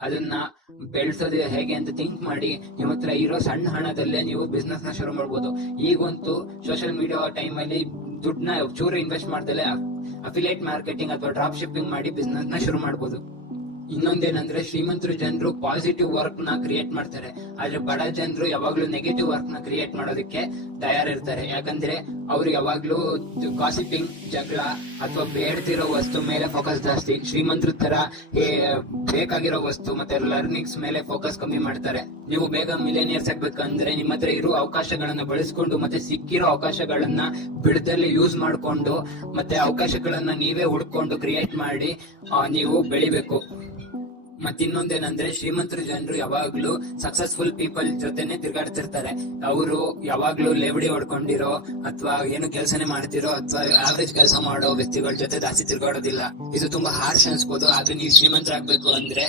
ಅದನ್ನ ಬೆಳೆಸೋದು ಹೇಗೆ ಅಂತ ಥಿಂಕ್ ಮಾಡಿ ನಿಮ್ಮ ಹತ್ರ ಇರೋ ಸಣ್ಣ ಹಣದಲ್ಲೇ ನೀವು ಬಿಸ್ನೆಸ್ ನ ಶುರು ಮಾಡ್ಬೋದು. ಈಗಂತೂ ಸೋಷಿಯಲ್ ಮೀಡಿಯಾ ಟೈಮ್ ಅಲ್ಲಿ ದುಡ್ಡನ್ನ ಚೂರು ಇನ್ವೆಸ್ಟ್ ಮಾಡ್ದಲೆ ಅಫಿಲಿಯೇಟ್ ಮಾರ್ಕೆಟಿಂಗ್ ಅಥವಾ ಡ್ರಾಪ್ ಶಿಪ್ಪಿಂಗ್ ಮಾಡಿ ಬಿಸ್ನೆಸ್ ನ ಶುರು ಮಾಡ್ಬೋದು. ಇನ್ನೊಂದೇನಂದ್ರೆ ಶ್ರೀಮಂತರು ಜನರು ಪಾಸಿಟಿವ್ ವರ್ಕ್ ನ ಕ್ರಿಯೇಟ್ ಮಾಡ್ತಾರೆ, ಆದ್ರೆ ಬಡ ಜನರು ಯಾವಾಗ್ಲೂ ನೆಗೆಟಿವ್ ವರ್ಕ್ ನ ಕ್ರಿಯೇಟ್ ಮಾಡೋದಕ್ಕೆ ತಯಾರಿರ್ತಾರೆ. ಯಾಕಂದ್ರೆ ಅವ್ರು ಯಾವಾಗ್ಲೂ ಗಾಸಿಪಿಂಗ್, ಜಗಳ ಅಥವಾ ಬೇಡ್ತಿರೋ ವಸ್ತು ಮೇಲೆ ಫೋಕಸ್ ಜಾಸ್ತಿ. ಶ್ರೀಮಂತರ ತರ ಬೇಕಾಗಿರೋ ವಸ್ತು ಮತ್ತೆ ಲರ್ನಿಂಗ್ಸ್ ಮೇಲೆ ಫೋಕಸ್ ಕಮ್ಮಿ ಮಾಡ್ತಾರೆ. ನೀವು ಬೇಗ ಮಿಲೇನಿಯರ್ಸ್ ಆಗ್ಬೇಕಂದ್ರೆ ನಿಮ್ಮ ಹತ್ರ ಇರೋ ಅವಕಾಶಗಳನ್ನ ಬಳಸ್ಕೊಂಡು ಮತ್ತೆ ಸಿಕ್ಕಿರೋ ಅವಕಾಶಗಳನ್ನ ಬಿಡದಲ್ಲಿ ಯೂಸ್ ಮಾಡ್ಕೊಂಡು ಮತ್ತೆ ಅವಕಾಶಗಳನ್ನ ನೀವೇ ಹುಡ್ಕೊಂಡು ಕ್ರಿಯೇಟ್ ಮಾಡಿ ನೀವು ಬೆಳಿಬೇಕು. ಮತ್ತಿನ್ನೊಂದೇನಂದ್ರೆ ಶ್ರೀಮಂತರ ಜನರು ಯಾವಾಗ್ಲೂ ಸಕ್ಸಸ್ಫುಲ್ ಪೀಪಲ್ ಜೊತೆನೆ ತಿರ್ಗಾಡ್ತಿರ್ತಾರೆ. ಅವರು ಯಾವಾಗ್ಲೂ ಲೇವಡಿ ಹೊಡ್ಕೊಂಡಿರೋ ಅಥವಾ ಏನು ಕೆಲಸನೇ ಮಾಡ್ತಿರೋ ಅಥವಾ ಆವರೇಜ್ ಕೆಲಸ ಮಾಡೋ ವ್ಯಕ್ತಿಗಳ ಜೊತೆ ಜಾಸ್ತಿ ತಿರ್ಗಾಡೋದಿಲ್ಲ. ಇದು ತುಂಬಾ ಹಾರ್ಶ್ ಅನ್ಸ್ಬೋದು, ಆದ್ರೆ ನೀವು ಶ್ರೀಮಂತರಾಗ್ಬೇಕು ಅಂದ್ರೆ